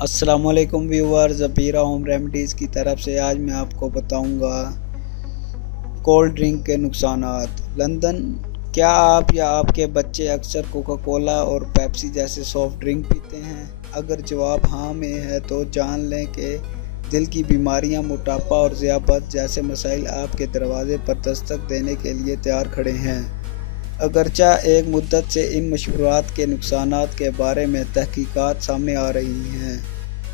السلام علیکم viewers, زبیرہ home remedies کی طرف سے آج میں آپ کو بتاؤں گا کولڈ ڈرنک کے نقصانات۔ لندن، کیا آپ یا آپ کے بچے اکثر کوکا کولا اور پیپسی جیسے سافٹ ڈرنک پیتے ہیں؟ اگر جواب ہاں میں ہے تو جان لیں کہ دل کی بیماریاں، موٹاپا اور ذیابیطس جیسے مسائل آپ کے دروازے پر دستک دینے کے لیے تیار کھڑے ہیں۔ اگرچہ ایک مدت سے ان مشروبات کے نقصانات کے بارے میں تحقیقات سامنے آ رہی ہیں،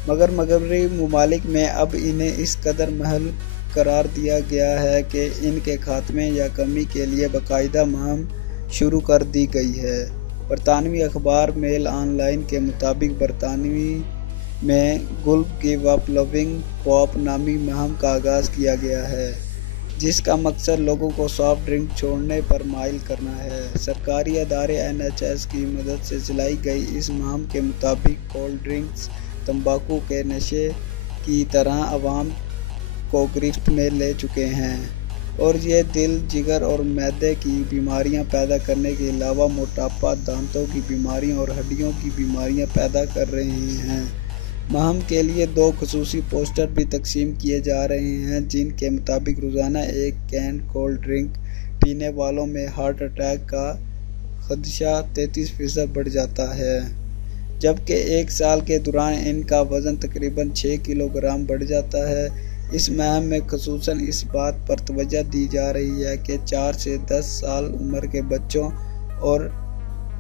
مگر مغربی ممالک میں اب انہیں اس قدر محل قرار دیا گیا ہے کہ ان کے خاتمے یا کمی کے لیے باقاعدہ مہم شروع کر دی گئی ہے۔ برطانوی اخبار میل آن لائن کے مطابق برطانیہ میں گلف گیو اپ لونگ پاپ نامی مہم کا آغاز کیا گیا ہے، جس کا مقصد لوگوں کو سافٹ ڈرنک چھوڑنے پر مائل کرنا ہے۔ سرکاری ادارے NHS کی مدد سے چلائی گئی اس مہم کے مطابق کولڈ ڈرنکس تمباکو کے نشے کی طرح عوام کو گرفت میں لے چکے ہیں اور یہ دل، جگر اور معدے کی بیماریاں پیدا کرنے کے علاوہ موٹاپا، دانتوں کی بیماریاں اور ہڈیوں کی بیماریاں پیدا کر رہے ہیں۔ مہم کے لیے 2 خصوصی پوسٹر بھی تقسیم کیے جا رہے ہیں، جن کے مطابق روزانہ ایک کین کولڈ ڈرنک پینے والوں میں ہارٹ اٹیک کا خدشہ 33% بڑھ جاتا ہے، جبکہ 1 سال کے دوران ان کا وزن تقریباً 6 کلو گرام بڑھ جاتا ہے۔ اس مہم میں خصوصاً اس بات پر توجہ دی جا رہی ہے کہ 4 سے 10 سال عمر کے بچوں اور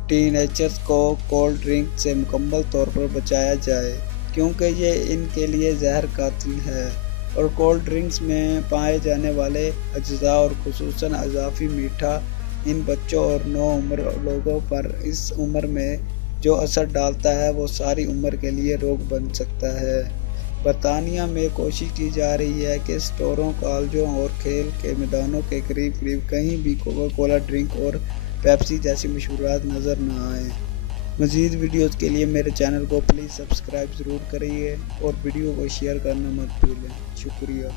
ٹین ایجرز کو کولڈ ڈرنک سے مکمل طور پر بچایا جائے، کیونکہ یہ ان کے لیے زہر قاتل ہے اور کولڈ ڈرنکس میں پائے جانے والے اجزاء اور خصوصاً اضافی میٹھا ان بچوں اور نوعمر لوگوں پر اس عمر میں جو اثر ڈالتا ہے وہ ساری عمر کے لیے روگ بن سکتا ہے۔ برطانیہ میں کوشش کی جا رہی ہے کہ اسٹوروں، کالجوں اور کھیل کے میدانوں کے قریب کہیں بھی کوکا کولا ڈرنک اور پیپسی جیسی مشروبات نظر نہ آئیں۔ مزید ویڈیوز کے لیے میرے چینل کو پلیز سبسکرائب ضرور کریے اور ویڈیو کو شیئر کرنا مت بھولیں۔ شکریہ۔